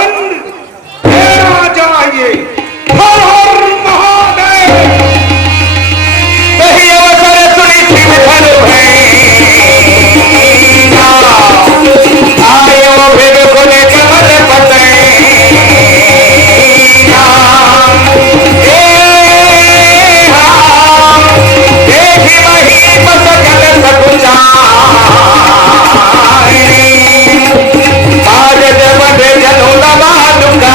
दंड देना चाहिए। हर हर महादेव। सही अवसर सुनिश्चित धनु है आयो बिल्कुल कमल पते देखी वही सकल सकुचा आज जब जनो लगा दूंगा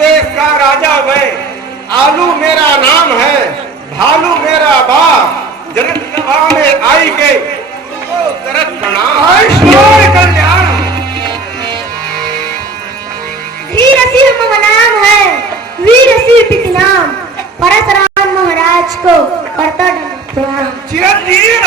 देश का राजा मैं, आलू मेरा नाम है, भालू मेरा बाप, जनक सभा में आई के तरत प्रणाम कल्याण। वीर सिंह महानाम है, वीर सिंह पिता नाम, परशुराम महाराज को करता प्रणाम। चिरंजीव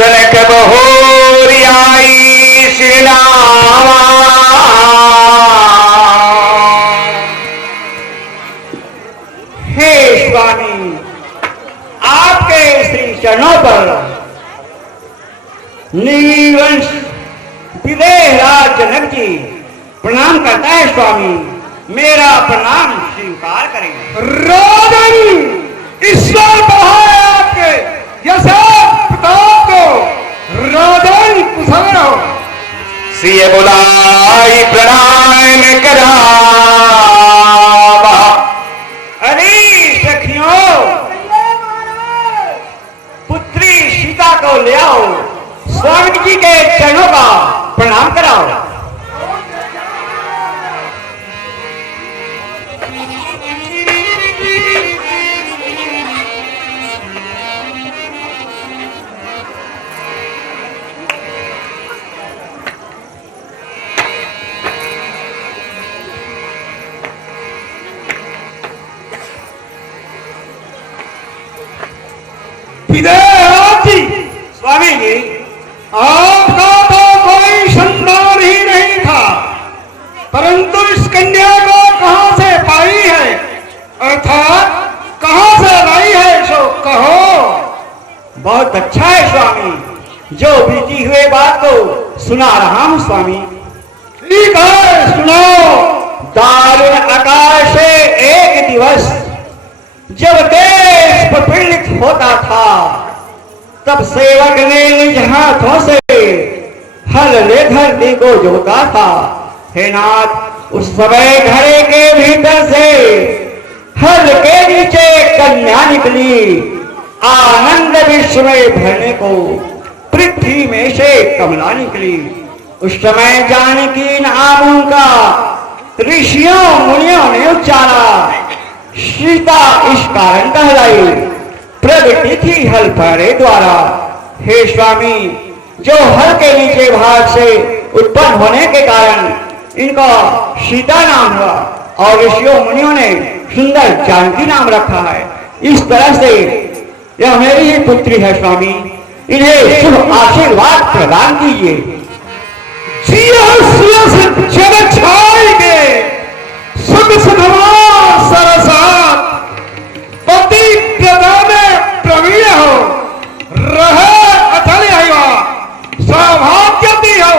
जनक बहोरी आई श्रीनामा। हे स्वामी, आपके श्री चरणों पर नीलवंश विदेह राज जनक जी प्रणाम करता है स्वामी, मेरा प्रणाम स्वीकार करें। राजन ईश्वर बढ़ाए आपके यशों प्रताप को। राजन कुशल रहो। सिय बुलाई प्रणाम करा। अरे सखियों, पुत्री सीता को ले आओ, स्वामी जी के चरणों का प्रणाम कराओ। विदेहराज जी, स्वामी जी, आपका तो कोई संतान ही नहीं था, परंतु इस कन्या को कहां से पाई है, अर्थात कहां से लाई है, सो कहो। बहुत अच्छा है स्वामी, जो बीती हुए बात को सुना रहा हूं स्वामी। ठीक है, सुनाओ। दारुण आकाश से एक दिवस जब देश प्रफुल्लित होता था, तब सेवक ने निज हाथों से हल ले धरती को जोता था। हे नाथ, उस समय घड़े के भीतर से हल के नीचे कन्या निकली, आनंद विश्व में भरने को पृथ्वी में से कमला निकली। उस समय जानकी नाम का ऋषियों मुनियों ने उच्चारा, सीता इस कारण कहलाई, प्रगति थी हल पहरे द्वारा। हे स्वामी, जो हल के नीचे भाग से उत्पन्न होने के कारण इनका सीता नाम हुआ और ऋषियों मुनियों ने सुंदर जानकी नाम रखा है, इस तरह से यह मेरी ही पुत्री है स्वामी, इन्हें शुभ आशीर्वाद प्रदान कीजिए। जग छाएंगे सुख सुखमा सरसात, पति प्रदा में प्रवीण हो, रहे अथल आयुवा, सौभाग्यवती हो,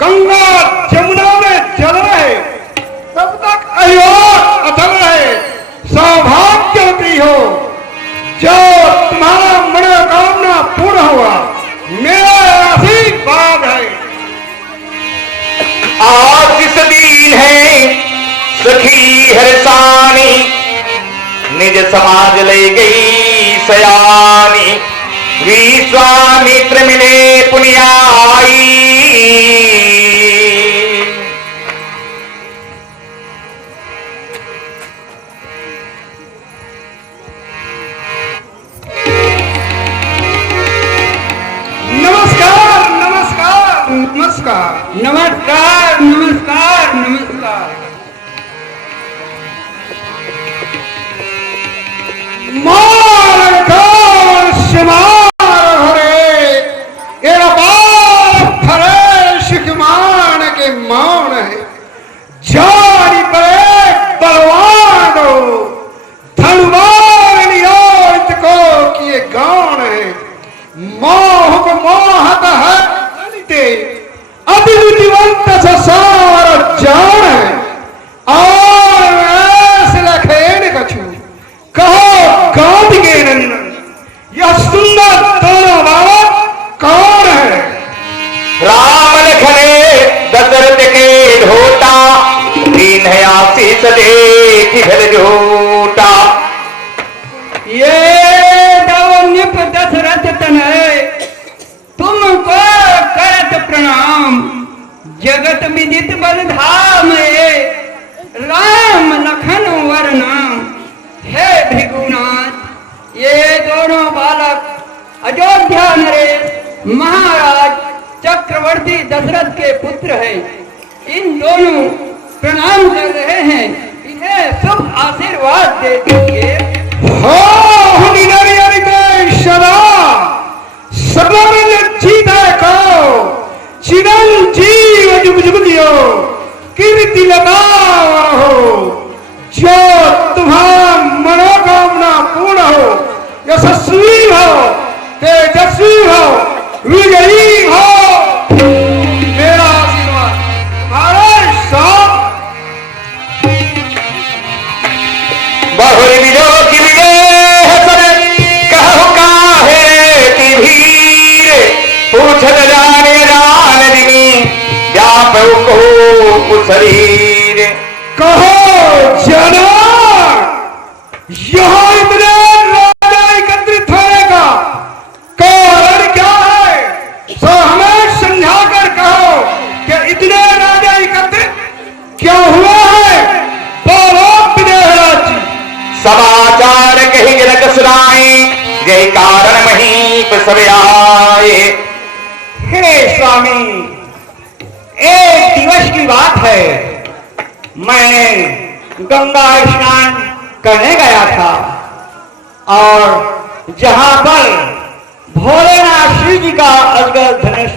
गंगा जमुना में जल रहे तब तक आयुवा अथल रहे, सौभाग्यवती हो। जो तुम्हारा मनोकामना पूर्ण हुआ, मेरा आशीर्वाद है। आज इस दिन है सखी हरसानी, निज समाज ले गई सयानी, विश्वामित्र मिले पुनियाई। नमस्कार नमस्कार नमस्कार नमस्कार नमस्कार नमस्कार। मार मार हरे फरे शिखमान के मौन है, जारी परे बलवान दो, धनवान नियोजित को किए गौण है, मोह को मोहत है गणिते, अतिविधिवंत ससार जान है, और ऐसे लखेन कछु कहो गांध के नंदन, यह सुंदर दोनों बालक कौन है? राम लखने दशरथ के ढोटा, दीन है आशीष देख घर झूठा। ये दौन्यप दशरथ तनय, तुमको करत प्रणाम, जगत विदित बलधाम, राम लखन वर नाम। हे भृगुनाथ, ये दोनों बालक अयोध्या नरेश महाराज चक्रवर्ती दशरथ के पुत्र हैं, इन दोनों प्रणाम कर रहे हैं, इन्हें शुभ आशीर्वाद दे दीजिए। हो सदा सदा तेजस्वी हो, विजयी हो। मेरा आशीर्वाद तुम्हारे साथ। बहुरी विजो की विजय सर कहु काहे की भीर पूछत जाने जान दिनी व्यापु को शरीर। कहो जना, यहाँ इतने राजा एकत्रित होने का कारण क्या है? सो हमें समझा कर कहो कि इतने राजा एकत्रित क्यों हुआ है? बोलो विदेहराज जी। समाचार कही जनक सुनाए यही कारण महीप सब आए। हे स्वामी, एक दिवस की बात है, मैं गंगा स्नान करने गया था और जहां पर भोलेनाथ शिव जी का अजगर धनुष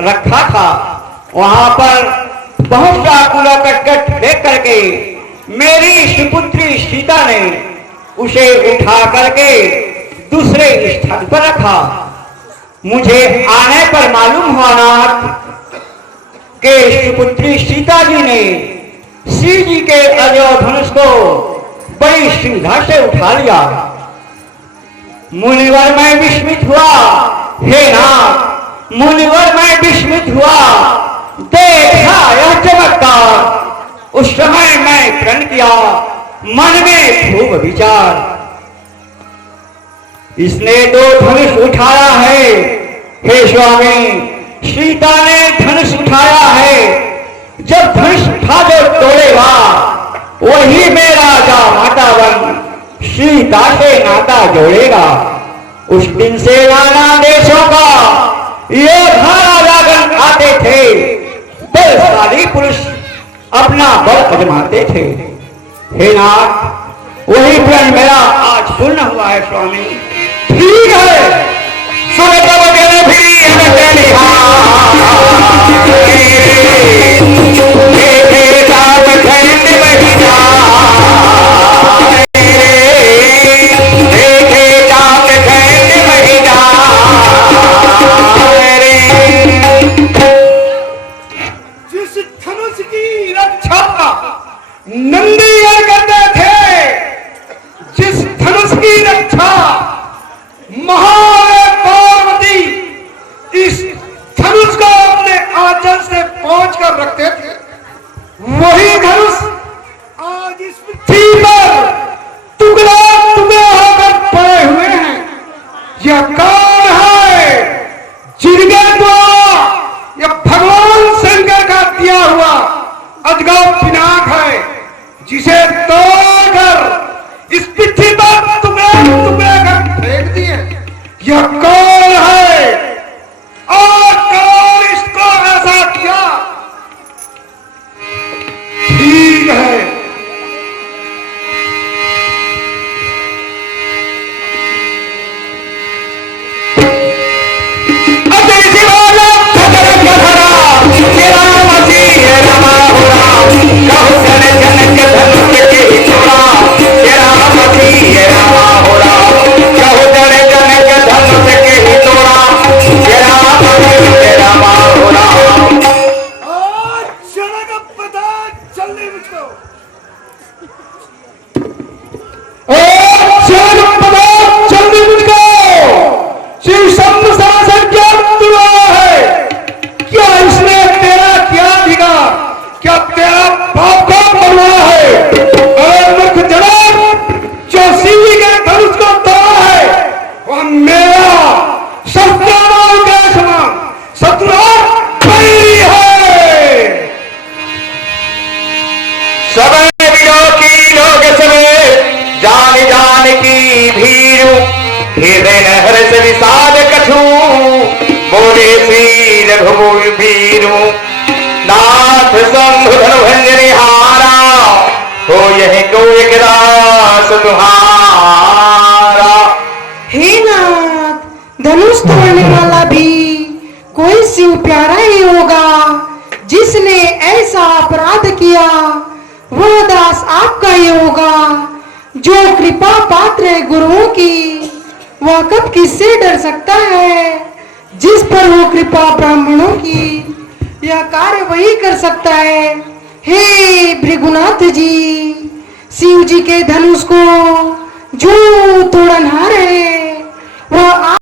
रखा था, वहां पर बहुत सा कूड़ा कटकट फेंक करके मेरी सुपुत्री सीता ने उसे उठा करके दूसरे स्थान पर रखा। मुझे आने पर मालूम हुआ नाथ कि सुपुत्री सीता जी ने शिव जी के अजगर धनुष को बड़ी सुविधा से उठा लिया। मुनिवर मैं विस्मित हुआ, हे नाथ, मुनिवर मैं विस्मित हुआ, देखा यह चमत्कार। उस समय मैं प्रण किया, मन में खूब विचार, इसने दो धनुष उठाया है। हे स्वामी, सीता ने धनुष उठाया है, जब धनुष उठा जो तोड़ेगा वही मेरा जा माता बन सीता से नाता जोड़ेगा। उस दिन से नाना देशों का योद्धा राजागण आते थे, बलशाली पुरुष अपना बल आजमाते थे। हे नाथ, वही प्रण मेरा आज पूर्ण हुआ है स्वामी। ठीक है, सुन तब जन भी जिस धनुष की रक्षा नंदीगण करते थे, जिस धनुष की रक्षा महादेव पार्वती इस धनुष को अपने आंचल से पहुंच कर रखते थे, वही धनुष आज इस पृथ्वी पर टुकड़ा टुकड़ा होकर पड़े हुए हैं। यह कौन है? जिनके द्वारा यह भगवान शंकर का दिया हुआ अजगर पिनाक है, जिसे तोड़कर इस पृथ्वी पर टुकड़े टुकड़े कर फेंक दिए। यह कौन है और कौन इसको ऐसा किया? ठीक है, नाथ शंभु धनु भंजनी हारा हो यही को एक दास तुम्हारा। हे नाथ, धनुष तोड़ने वाला भी कोई शिव प्यारा ही होगा। जिसने ऐसा अपराध किया वह दास आपका ही होगा, जो कृपा पात्र है गुरुओं की। वह कब किससे डर सकता है? जिस पर हो कृपा ब्राह्मणों की, यह कार्य वही कर सकता है। हे भृगुनाथ जी, शिव जी के धनुष को जो तोड़नहार है, वह